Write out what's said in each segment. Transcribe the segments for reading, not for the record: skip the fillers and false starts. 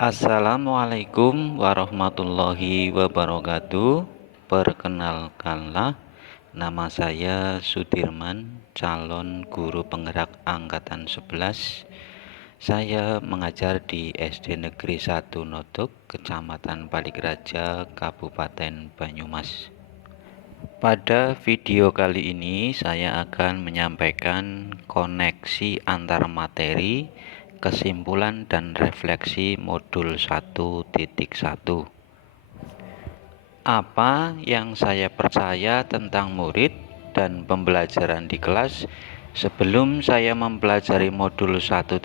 Assalamualaikum warahmatullahi wabarakatuh. Perkenalkanlah, nama saya Sudirman, calon guru penggerak angkatan 11. Saya mengajar di SD Negeri 1 Nodok, Kecamatan Palikraja, Kabupaten Banyumas. Pada video kali ini saya akan menyampaikan koneksi antar materi, kesimpulan dan refleksi modul 1.1. Apa yang saya percaya tentang murid dan pembelajaran di kelas sebelum saya mempelajari modul 1.1?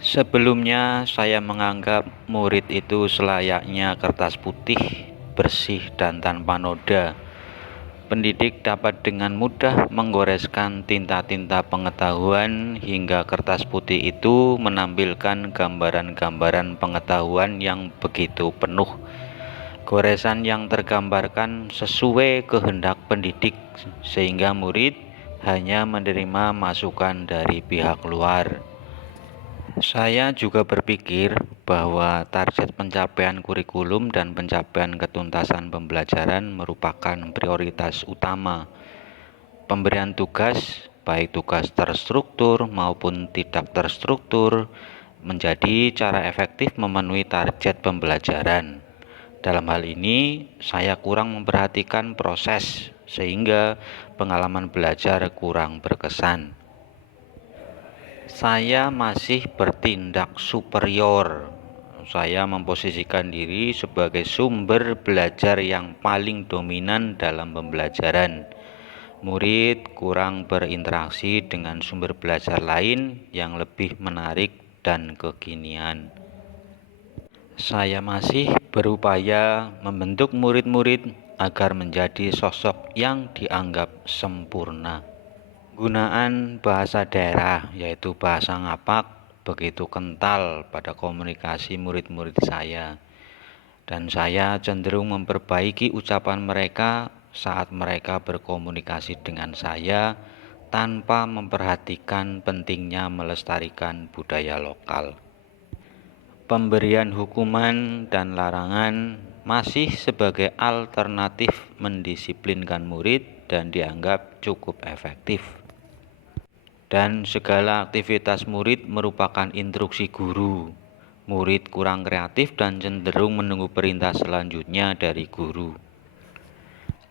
Sebelumnya saya menganggap murid itu selayaknya kertas putih, bersih dan tanpa noda. Pendidik dapat dengan mudah menggoreskan tinta-tinta pengetahuan hingga kertas putih itu menampilkan gambaran-gambaran pengetahuan yang begitu penuh. Goresan yang tergambarkan sesuai kehendak pendidik, sehingga murid hanya menerima masukan dari pihak luar. Saya juga berpikir bahwa target pencapaian kurikulum dan pencapaian ketuntasan pembelajaran merupakan prioritas utama. Pemberian tugas, baik tugas terstruktur maupun tidak terstruktur, menjadi cara efektif memenuhi target pembelajaran. Dalam hal ini, saya kurang memperhatikan proses, sehingga pengalaman belajar kurang berkesan. Saya masih bertindak superior. Saya memposisikan diri sebagai sumber belajar yang paling dominan dalam pembelajaran. Murid kurang berinteraksi dengan sumber belajar lain yang lebih menarik dan kekinian. Saya masih berupaya membentuk murid-murid agar menjadi sosok yang dianggap sempurna. Penggunaan bahasa daerah, yaitu bahasa ngapak, begitu kental pada komunikasi murid-murid saya. Dan saya cenderung memperbaiki ucapan mereka saat mereka berkomunikasi dengan saya tanpa memperhatikan pentingnya melestarikan budaya lokal. Pemberian hukuman dan larangan masih sebagai alternatif mendisiplinkan murid dan dianggap cukup efektif. Dan segala aktivitas murid merupakan instruksi guru. Murid kurang kreatif dan cenderung menunggu perintah selanjutnya dari guru.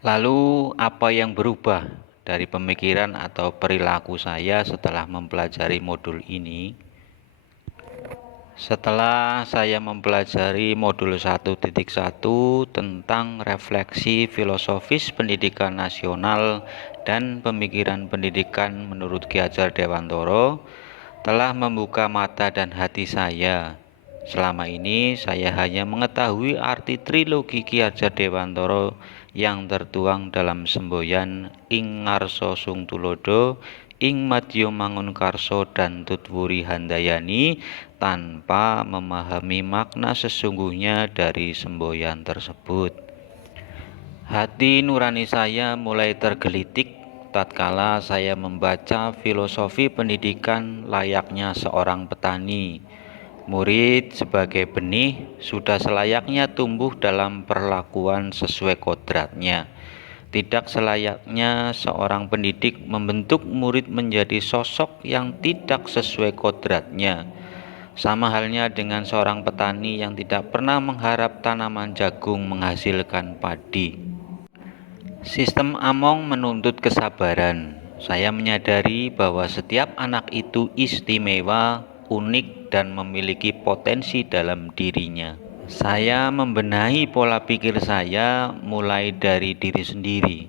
Lalu, apa yang berubah dari pemikiran atau perilaku saya setelah mempelajari modul ini? Setelah saya mempelajari modul 1.1 tentang refleksi filosofis pendidikan nasional dan pemikiran pendidikan menurut Ki Hajar Dewantoro, telah membuka mata dan hati saya. Selama ini saya hanya mengetahui arti trilogi Ki Hajar Dewantoro yang tertuang dalam semboyan Ing Ngarsa Sung Tulodo, Ing Madya Mangunkarsa dan Tutwuri Handayani tanpa memahami makna sesungguhnya dari semboyan tersebut. Hati nurani saya mulai tergelitik tatkala saya membaca filosofi pendidikan layaknya seorang petani. Murid sebagai benih sudah selayaknya tumbuh dalam perlakuan sesuai kodratnya. Tidak selayaknya seorang pendidik membentuk murid menjadi sosok yang tidak sesuai kodratnya. Sama halnya dengan seorang petani yang tidak pernah mengharap tanaman jagung menghasilkan padi. Sistem Among menuntut kesabaran. Saya menyadari bahwa setiap anak itu istimewa, unik, dan memiliki potensi dalam dirinya. Saya membenahi pola pikir saya mulai dari diri sendiri.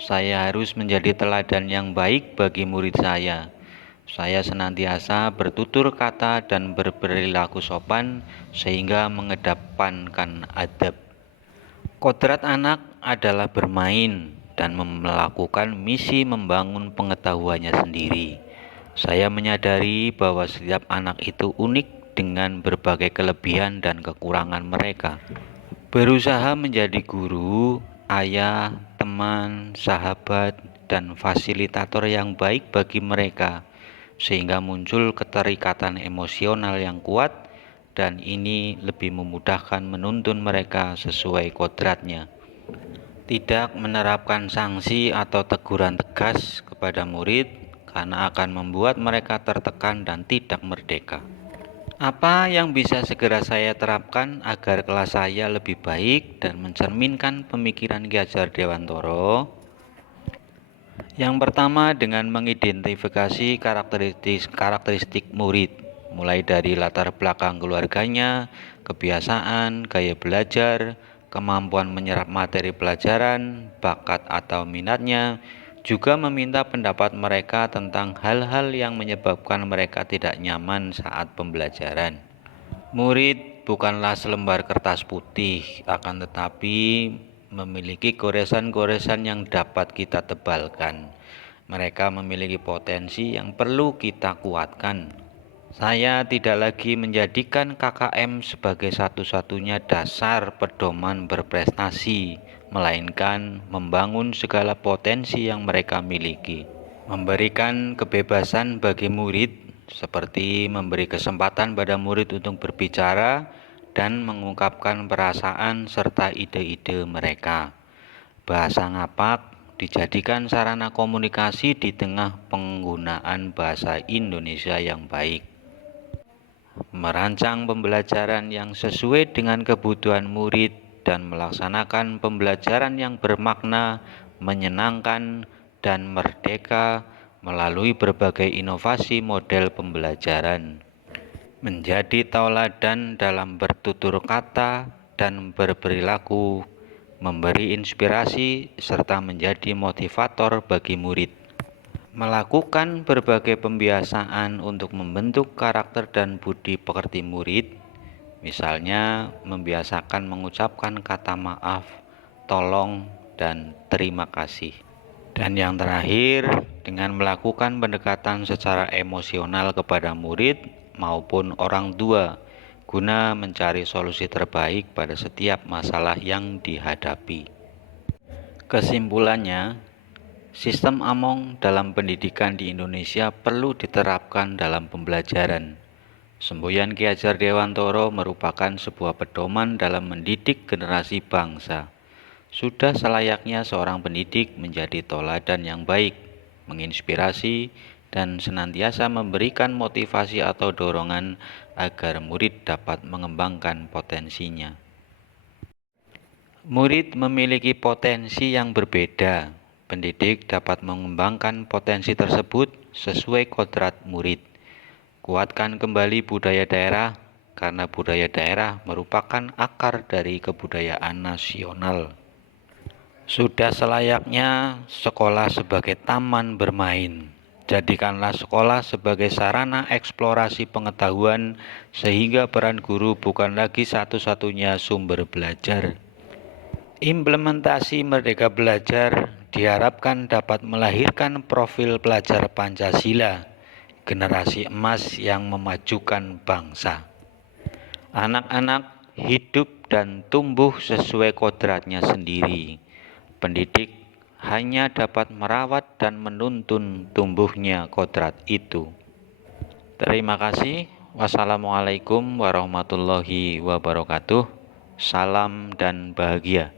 Saya harus menjadi teladan yang baik bagi murid saya. Saya senantiasa bertutur kata dan berperilaku sopan sehingga mengedepankan adab. Kodrat anak adalah bermain dan melakukan misi membangun pengetahuannya sendiri. Saya menyadari bahwa setiap anak itu unik dengan berbagai kelebihan dan kekurangan mereka. Berusaha menjadi guru, ayah, teman, sahabat, dan fasilitator yang baik bagi mereka sehingga muncul keterikatan emosional yang kuat, dan ini lebih memudahkan menuntun mereka sesuai kodratnya. Tidak menerapkan sanksi atau teguran tegas kepada murid karena akan membuat mereka tertekan dan tidak merdeka. Apa yang bisa segera saya terapkan agar kelas saya lebih baik dan mencerminkan pemikiran Ki Hajar Dewantoro? Yang pertama, dengan mengidentifikasi karakteristik murid, mulai dari latar belakang keluarganya, kebiasaan, gaya belajar, kemampuan menyerap materi pelajaran, bakat atau minatnya, juga meminta pendapat mereka tentang hal-hal yang menyebabkan mereka tidak nyaman saat pembelajaran. Murid bukanlah selembar kertas putih, akan tetapi memiliki goresan-goresan yang dapat kita tebalkan. Mereka memiliki potensi yang perlu kita kuatkan. Saya tidak lagi menjadikan KKM sebagai satu-satunya dasar pedoman berprestasi, melainkan membangun segala potensi yang mereka miliki. Memberikan kebebasan bagi murid, seperti memberi kesempatan pada murid untuk berbicara dan mengungkapkan perasaan serta ide-ide mereka. Bahasa ngapak dijadikan sarana komunikasi di tengah penggunaan bahasa Indonesia yang baik. Merancang pembelajaran yang sesuai dengan kebutuhan murid dan melaksanakan pembelajaran yang bermakna, menyenangkan, dan merdeka melalui berbagai inovasi model pembelajaran. Menjadi tauladan dalam bertutur kata dan berperilaku, memberi inspirasi, serta menjadi motivator bagi murid. Melakukan berbagai pembiasaan untuk membentuk karakter dan budi pekerti murid, misalnya membiasakan mengucapkan kata maaf, tolong, dan terima kasih. Dan yang terakhir, dengan melakukan pendekatan secara emosional kepada murid maupun orang tua, guna mencari solusi terbaik pada setiap masalah yang dihadapi. Kesimpulannya, sistem Among dalam pendidikan di Indonesia perlu diterapkan dalam pembelajaran. Semboyan Ki Hajar Dewantoro merupakan sebuah pedoman dalam mendidik generasi bangsa. Sudah selayaknya seorang pendidik menjadi teladan yang baik, menginspirasi, dan senantiasa memberikan motivasi atau dorongan agar murid dapat mengembangkan potensinya. Murid memiliki potensi yang berbeda. Pendidik dapat mengembangkan potensi tersebut sesuai kodrat murid. Kuatkan kembali budaya daerah, karena budaya daerah merupakan akar dari kebudayaan nasional. Sudah selayaknya sekolah sebagai taman bermain. Jadikanlah sekolah sebagai sarana eksplorasi pengetahuan, sehingga peran guru bukan lagi satu-satunya sumber belajar. Implementasi Merdeka Belajar diharapkan dapat melahirkan profil pelajar Pancasila, generasi emas yang memajukan bangsa. Anak-anak hidup dan tumbuh sesuai kodratnya sendiri. Pendidik hanya dapat merawat dan menuntun tumbuhnya kodrat itu. Terima kasih. Wassalamualaikum warahmatullahi wabarakatuh. Salam dan bahagia.